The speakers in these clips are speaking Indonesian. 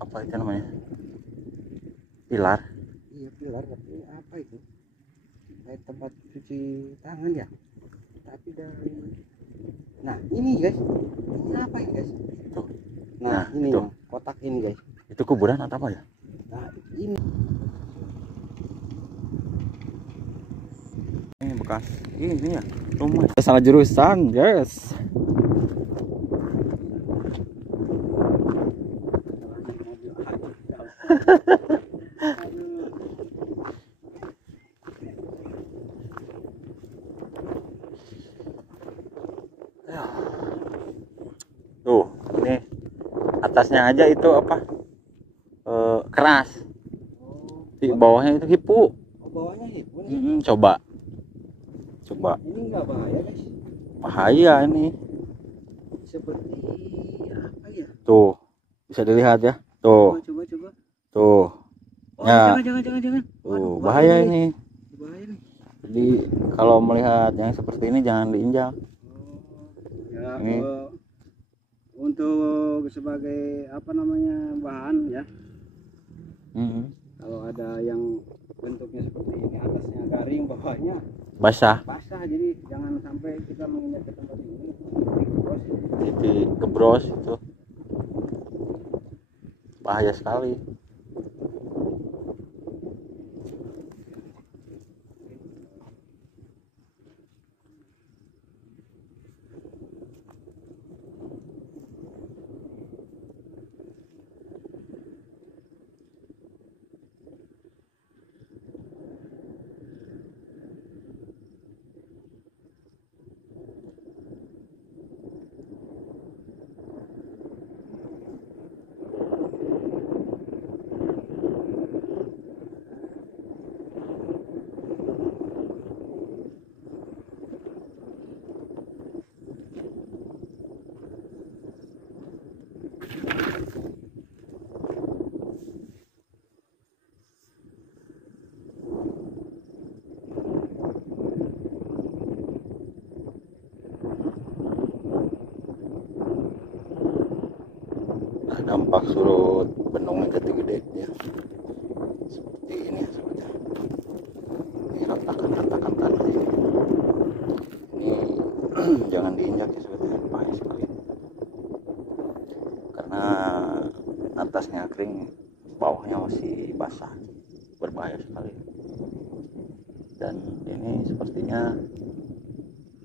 apa itu namanya? Pilar. Iya pilar, tapi apa itu? Kayak tempat cuci tangan ya. Tapi dari, nah ini guys, ini apa ini guys? Tuh. Nah, ini itu. kotak ini guys. Itu kuburan atau apa ya? Nah ini. Ini bekas ini ya rumah. Salah jurusan, guys. Tuh, ini atasnya aja itu apa? Keras. Di bawahnya itu hipu. Oh, bawahnya hipu nih. Coba. Ini enggak bahaya guys. Bahaya ini. Seperti apa ya? Tuh, bisa dilihat ya. Tuh. Coba. Tuh. Oh, Ya. jangan. Tuh, bahaya ini. Bahaya nih. Jadi kalau melihat yang seperti ini jangan diinjak. Ya, Ini. Untuk sebagai apa namanya bahan ya. Kalau ada yang bentuknya seperti ini, atasnya garing, bawahnya Basah. jadi jangan sampai kita menginjak ke tempat ini. Jadi gebros itu. Bahaya sekali. Dampak surut bendung Gede ya. Seperti ini seperti ini ratakan tanah ini. Ini jangan diinjak ya sebetulnya, bahaya sekali. Karena atasnya kering, bawahnya masih basah, berbahaya sekali. Dan ini sepertinya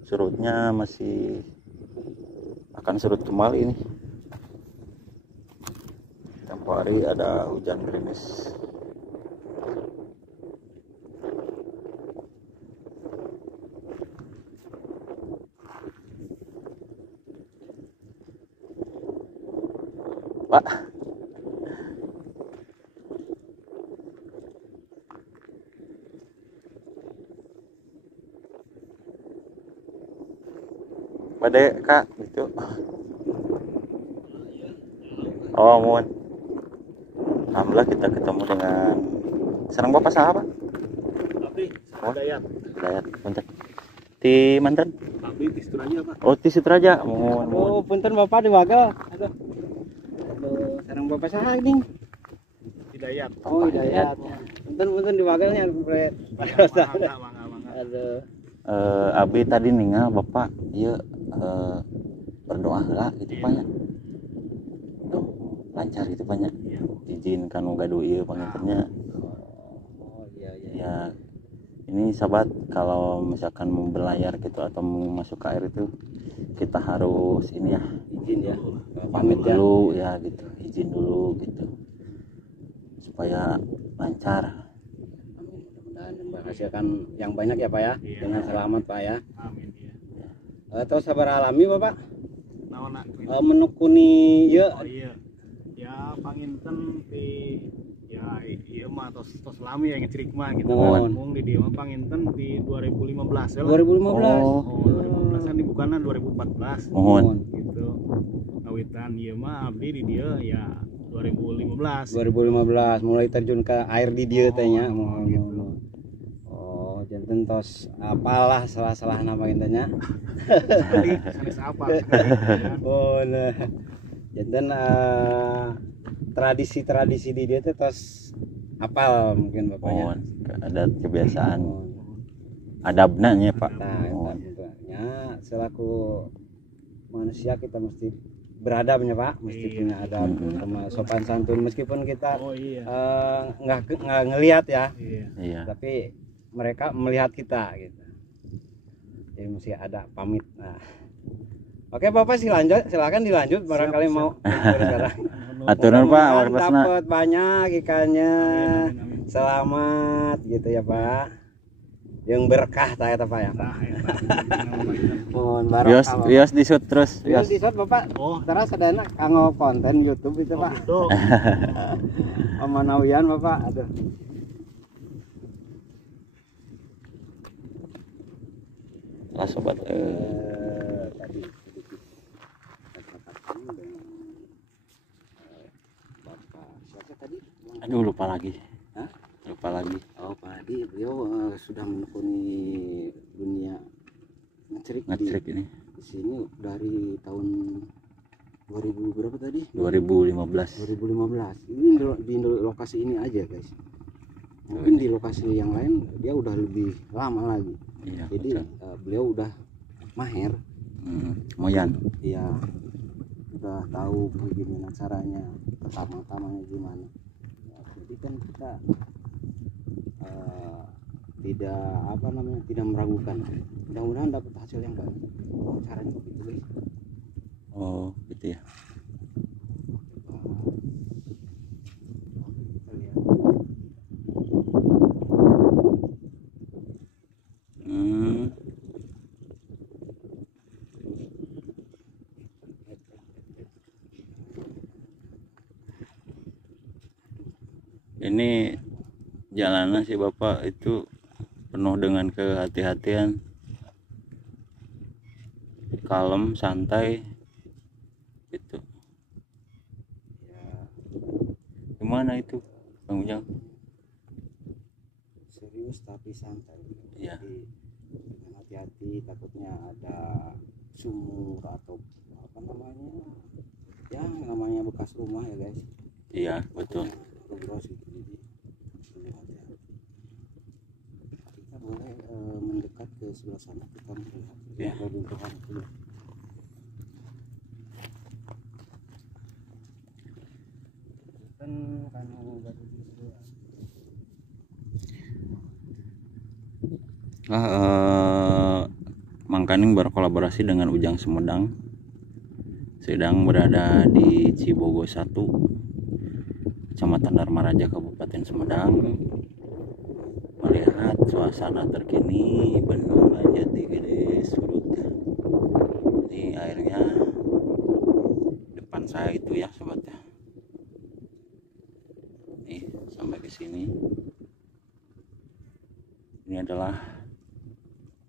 surutnya masih akan surut kembali ini. Tempo hari ada hujan gerimis. Pak, badai kak gitu. Oh mohon. Alhamdulillah kita ketemu dengan sareng bapak sahabat. Abdi, Dayat. Punten. Di mantan? Abdi di Suteraja Pak. Oh, di Suteraja. Mohon. Oh, punten Bapak di Wagal. Aduh. Sareng Bapak saha ini? Hidayat. Oh, Hidayat. Punten di Wagalnya Aduh. Abi tadi ningal bapak ieu berdoa heula gitu Pak ya. Tuh, lancar gitu Pak ya. Izin kanu gaduh ieu pangintennya. Oh, iya. Ya, ini sahabat kalau misalkan mau berlayar gitu atau mau masuk ke air itu kita harus ini ya, Izin ya. pamit dulu ya gitu, izin dulu gitu supaya lancar. Mudah-mudahan menghasilkan yang banyak ya Pak ya. Iya. Dengan selamat Pak ya. Amin ya. Atau sabar alami Bapak. Naona. Menekuni ieu Oh iya. Ya panginten di ya iya mah tos lami yang ngecirik mah gitu. Mohon. Mung di dieu mah panginten di 2015 ya. 2015. Oh, 2015 kan dibukana 2014. Mohon. Gitu. Kawitan ieu mah abdi di dieu ya 2015. 2015 mulai terjun ke air di dieu teh nya. gitu. Oh, janten tos apalah salah-salah nama intenya. Sanes apa? Oh, nah. Janten tradisi-tradisi di dia tuh terus hafal mungkin bapaknya. Oh, ada kebiasaan adabnya nya Pak. Nah, Oh, ya selaku manusia kita mesti beradabnya Pak, mesti Iya. punya adab Mm-mm. sama sopan santun meskipun kita Oh iya. nggak ngelihat ya, Iya. iya. tapi mereka melihat kita gitu. Jadi mesti ada pamit. Nah, oke Bapak silakan dilanjut barangkali Siap, mau tidur sekarang. Aturan Pak, Mudah-mudahan wartosna. dapat banyak ikannya. Amin, amin. Selamat gitu ya Pak. Yang berkah saya Pak ya. Nah, eta. Mohon Wios barokah. wios disut terus, Wios wios. di shot Bapak. Oh, Terus ada kanggo konten YouTube itu Pak. gitu. Amanawian Bapak. Aduh. Lah sobat, Tadi sedikit kesepakatan dengan Bapak siapa tadi? aduh lupa lagi. Hah? Lupa lagi. Oh Pak Adi, beliau sudah menekuni dunia ngecerik Ngecek ini di sini dari tahun 2000 berapa tadi? 2015. 2015. Ini di lokasi ini aja guys. Mungkin di lokasi yang lain dia udah lebih lama lagi. Iya, Jadi betul. beliau udah mahir, Moyan. ya udah tahu bagaimana caranya, pertama-tamanya gimana. Ya, jadi kan kita tidak meragukan. Mudah-mudahan dapat hasil yang baik. Oh, caranya begitu guys. Oh, gitu ya. Kita lihat. Hmm. Ini jalanan sih Bapak itu penuh dengan kehati-hatian, kalem, santai gitu. Ya, Gimana itu Bang Ujang? serius tapi santai. Iya. Jadi dengan hati-hati, takutnya ada sumur atau apa namanya, ya namanya bekas rumah ya guys. Iya, betul. Takutnya kebros gitu. Jadi perlu hati-hati. Kita boleh mendekat ke sebelah sana, kita melihat Iya. reruntuhan dulu. Kan baru dibuat. Mangkaning berkolaborasi dengan Ujang Sumedang, sedang berada di Cibogo 1, Kecamatan Dharmaraja, Kabupaten Sumedang, melihat suasana terkini Bendungan Jati Gede surut. Ini airnya depan saya itu ya sobat ya. Nih sampai ke sini. Ini adalah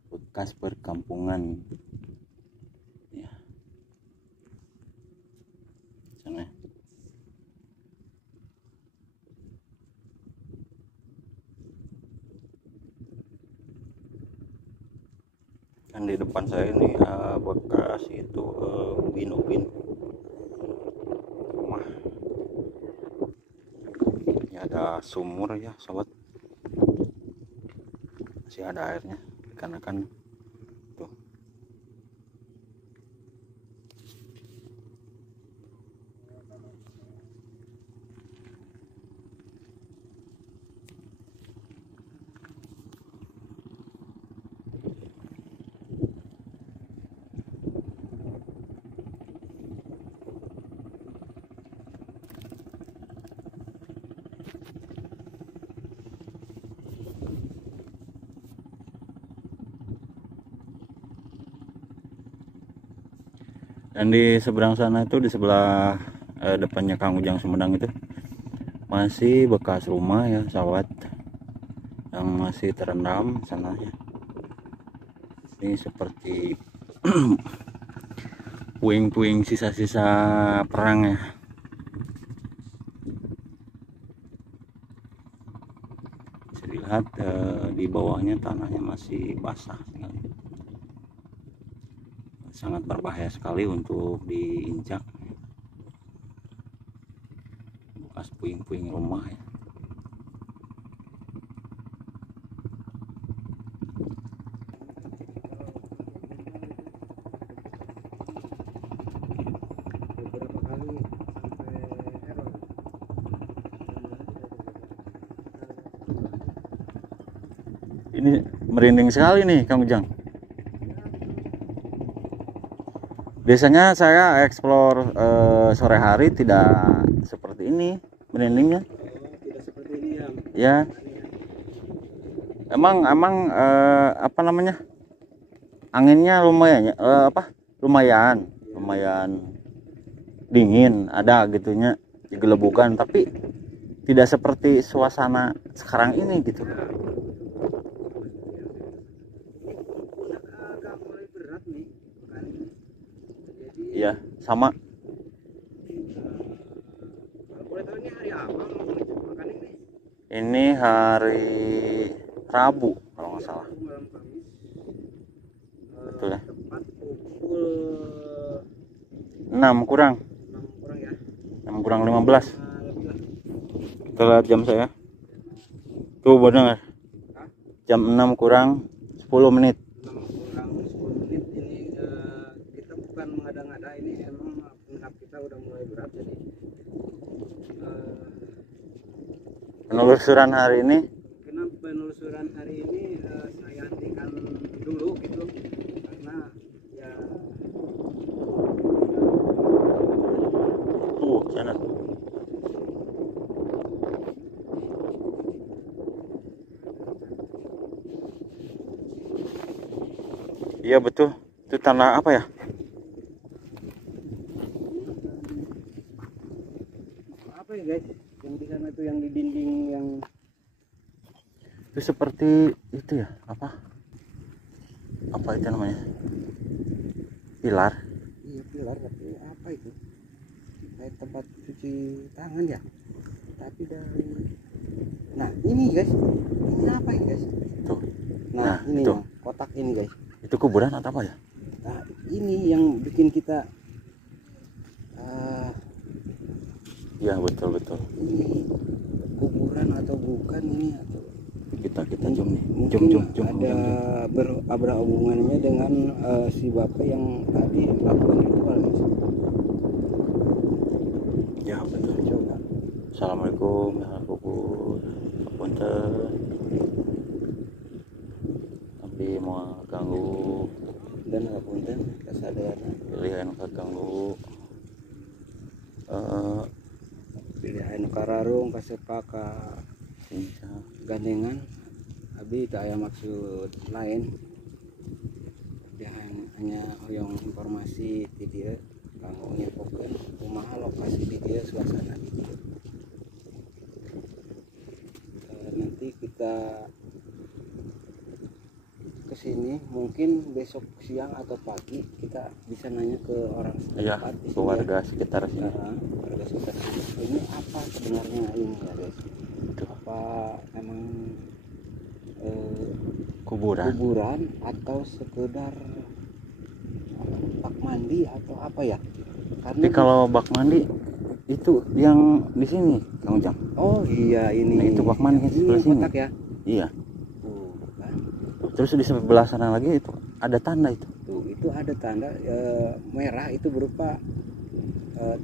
bekas perkampungan ya. Sana. Kan di depan saya ini bekas itu ubin-ubin rumah. Ini ada sumur ya sobat, masih ada airnya karena kan tuh. Dan di seberang sana itu, di sebelah depannya Kang Ujang Sumedang itu masih bekas rumah ya sahabat, yang masih terendam sananya. Ini seperti puing-puing sisa-sisa perang ya. Bisa dilihat di bawahnya tanahnya masih basah sekali. Sangat berbahaya sekali untuk diinjak. bekas puing-puing rumah ya. Beberapa kali sampai error. Ini merinding sekali nih Kang Ujang. Biasanya saya explore sore hari tidak seperti ini merindingnya. Tidak seperti ini ya. Ya. Emang apa namanya? Anginnya lumayan lumayan dingin, ada gitunya digelebukan, tapi tidak seperti suasana sekarang ini gitu. Agak mulai berat nih pekan ini. Jadi Iya, sama. kalau boleh tahu ini hari apa mau ngecek makan ini? Ini hari Rabu kalau nggak salah. Malam Kamis. Betul ya. Tepat pukul 6 kurang 6 kurang ya. 6 kurang 15. Lebih lah. Kita lihat jam saya. Tuh benar. Hah? Jam 6 kurang 10 menit. 6 kurang 10 menit ini kita bukan mengada-ngada, ini emang pundak kita udah mulai berat, jadi Penelusuran hari ini kemungkinan penelusuran hari ini saya hentikan dulu gitu, karena ya sana. Iya betul. Itu tanah apa ya? apa ya guys, yang di sana tuh yang di dinding yang Itu seperti itu ya, apa itu namanya, pilar. iya pilar, tapi apa itu kayak tempat cuci tangan ya, tapi dari nah ini guys, ini apa ini guys, Tuh. nah ini itu. nah, kotak ini guys, Itu kuburan atau apa ya? nah ini yang bikin kita Iya betul ini kuburan atau bukan ini, atau kita jom nih, mungkin jom. ada hubungannya dengan si bapak yang tadi melakukan ritual guys. Ya betul. Coba Assalamualaikum ya kubur punten, tapi mau ganggu dan ngapunten kesadaran pilihan kaganggu pilihan kararung kasepaka insya gandengan abi tak ada maksud lain, dia hanya hoyong informasi di dia kanggo nginfokeun kumaha lokasi di dia, suasana di dia. Nanti kita kesini mungkin besok siang atau pagi kita bisa nanya ke orang ya setempat di ke sini ya. warga sekitar sini. Warga sekitar sini. Ini apa sebenarnya ini ya guys? Tuh. Apa emang Kuburan atau sekedar bak mandi atau apa ya? tapi kalau bak mandi itu yang di sini Kang Ujang. oh iya ini. Nah, itu bak mandi ini sebelah yang sini. kotak ya. Iya. Kan? Terus di sebelah sana lagi itu ada tanda itu. Tuh, itu ada tanda merah, itu berupa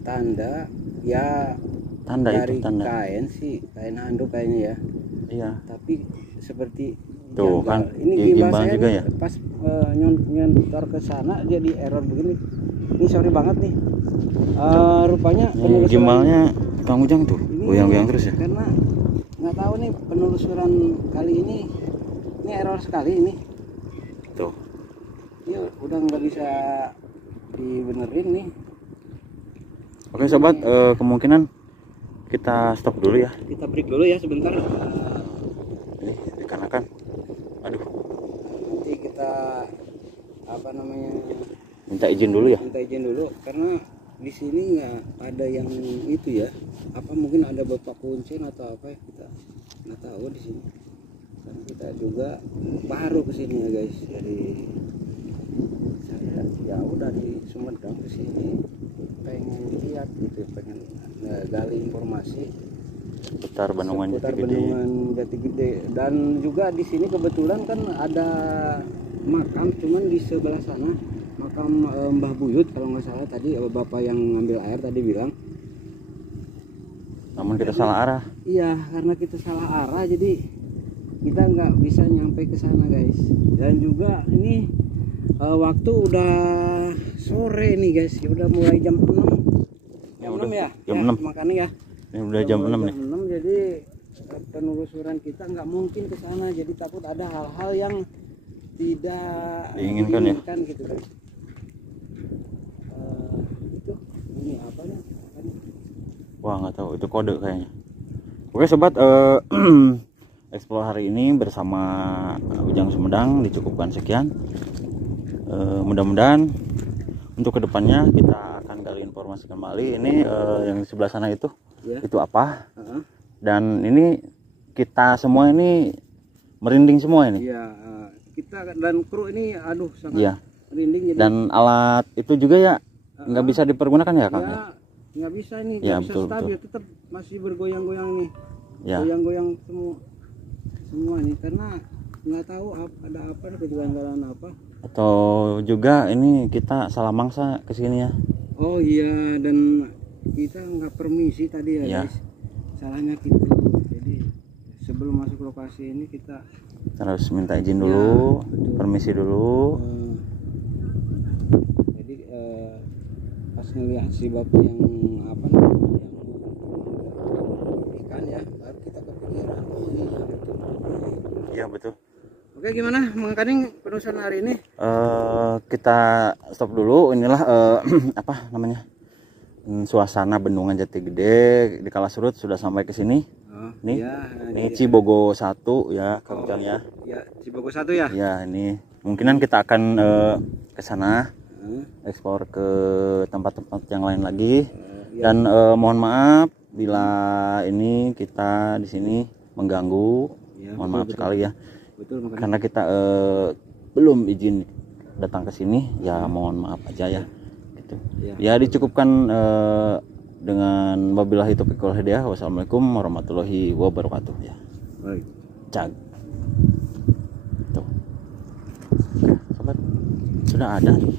tanda ya Tanda dari itu tanda. kain sih, kain handuk kayaknya ya. Iya. Tapi seperti Tuh, gimbal. kan, Ini di gimbal gimbal saya juga nih, ya? pas nyontor ke sana jadi error begini. Ini sorry banget nih. Rupanya Ini gimbalnya Kang Ujang tuh goyang-goyang terus ya. Karena nggak tahu nih penelusuran kali ini error sekali ini. Tuh. Ini udah nggak bisa dibenerin nih. Oke sobat, kemungkinan kita stop dulu ya. Kita break dulu ya sebentar. Ini dikarenakan aduh, Nanti kita apa namanya, minta izin dulu ya. minta izin dulu karena di sini nggak ada yang itu ya, apa mungkin ada bapak kuncen atau apa ya, kita nggak tahu di sini. Dan kita juga baru kesini ya guys, jadi saya ya udah di Sumedang ke sini pengen lihat gitu, pengen gali informasi Seputar Bendungan seputar Jati Gede. Bendungan Jati Gede. Dan juga di sini kebetulan kan ada makam, cuman di sebelah sana makam Mbah Buyut kalau nggak salah, tadi bapak yang ngambil air tadi bilang. Namun kita salah arah. Iya, karena kita salah arah jadi kita nggak bisa nyampe ke sana guys. Dan juga ini waktu udah sore nih guys, udah mulai jam 6. Jam 6 ya? Jam Ya, 6. makanya ya. Ini udah jam 6 nih. Jam 6, jadi penelusuran kita nggak mungkin ke sana, jadi takut ada hal-hal yang tidak Diinginkan ya? gitu guys. Itu ini apa ya? Wah, nggak tahu, itu kode kayaknya. Oke sobat, explore hari ini bersama Ujang Sumedang dicukupkan sekian. Mudah-mudahan untuk kedepannya kita akan gali informasi kembali. Ini yang di sebelah sana itu Ya. itu apa? Dan ini kita semua ini merinding semua ini. Iya, kita dan kru ini aduh sangat Iya. merinding jadi. Dan alat itu juga ya nggak bisa dipergunakan ya Kang? Ya, nggak bisa ini, Ya, nggak bisa betul, stabil, tetap masih bergoyang-goyang nih, Ya. goyang-goyang semua nih, karena nggak tahu ada apa, kejanggalan apa. Atau juga ini kita salah mangsa ke sini ya. Oh iya, dan kita nggak permisi tadi ya, Ya. guys, salahnya gitu. Jadi sebelum masuk lokasi ini kita Harus minta izin dulu, Ya, betul. permisi dulu. jadi pas ngelihat si bapak yang apa namanya yang ikan ya, baru kita kepikiran, oh iya betul. Iya betul. Oke, gimana mengkaning penulisan hari ini? Kita stop dulu. Inilah apa namanya, suasana Bendungan Jati Gede di kala surut sudah sampai ke sini. Nih, ya, ini Cibogo 1 ya Kang Ujang ya. Ya, Cibogo 1 ya. Ya ini kemungkinan kita akan ke sana, eksplor ke tempat-tempat yang lain lagi. Ya. Dan mohon maaf bila ini kita di sini mengganggu. Ya, Mohon maaf sekali ya. Betul, makanya. Karena kita belum izin datang ke sini, ya mohon maaf aja ya. Gitu. Ya dicukupkan dengan wabillahi taufiq wal hidayah. Wassalamualaikum warahmatullahi wabarakatuh ya. Baik. Cag. Tuh. Oke, sobat. Sudah ada nih.